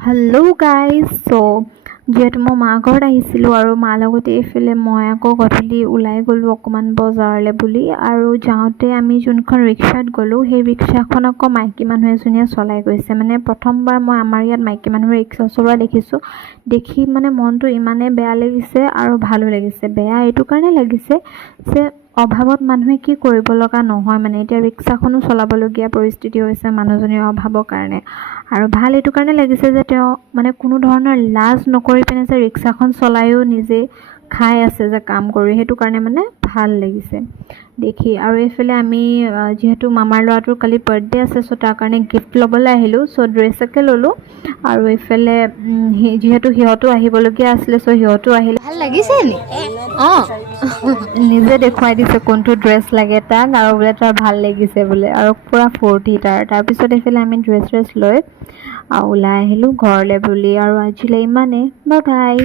Hello' guys যিহেতু মই মা ঘৰত আহিছিলোঁ আৰু মাৰ লগতে এইফালে মই আকৌ গধূলি ওলাই গ'লোঁ অকণমান বজাৰলৈ বুলি। আৰু যাওঁতে আমি যোনখন ৰিক্সাত গ'লোঁ সেই ৰিক্সাখন আকৌ মাইকী মানুহ এজনীয়ে চলাই গৈছে। মানে প্ৰথমবাৰ মই আমাৰ ইয়াত মাইকী মানুহে ৰিক্সা চলোৱা দেখিছোঁ। দেখি মানে মনটো ইমানেই বেয়া লাগিছে আৰু ভালো লাগিছে। বেয়া এইটো কাৰণে লাগিছে যে অভাৱত মানুহে কি কৰিব লগা নহয়, মানে এতিয়া ৰিক্সাখনো চলাবলগীয়া পৰিস্থিতি হৈছে মানুহজনীৰ অভাৱৰ কাৰণে। আৰু ভাল এইটো কাৰণে লাগিছে যে তেওঁ মানে কোনো ধৰণৰ লাজ নকৰি পিনে যে ৰিক্সাখন চলায়ো নিজে খাই আছে যে কাম কৰি, সেইটো কাৰণে মানে ভাল লাগিছে দেখি। আৰু এইফালে আমি যিহেতু মামাৰ ল'ৰাটোৰ কালি বাৰ্থডে আছে, তাৰ কাৰণে গিফ্ট ল'বলৈ আহিলোঁ। ড্ৰেছ একে ল'লোঁ। আৰু এইফালে যিহেতু সিহঁতো আহিবলগীয়া আছিলে, সিহঁতো আহিলে। ভাল লাগিছে নি? অঁ নিজে দেখুৱাই দিছে কোনটো ড্ৰেছ লাগে তাক, আৰু বোলে তাৰ ভাল লাগিছে বোলে, আৰু পূৰা ফূৰ্তি তাৰপিছত এইফালে আমি ড্ৰেছ লৈ ওলাই আহিলোঁ ঘৰলৈ বুলি। আৰু আজিলৈ ইমানেই, বাই বাই।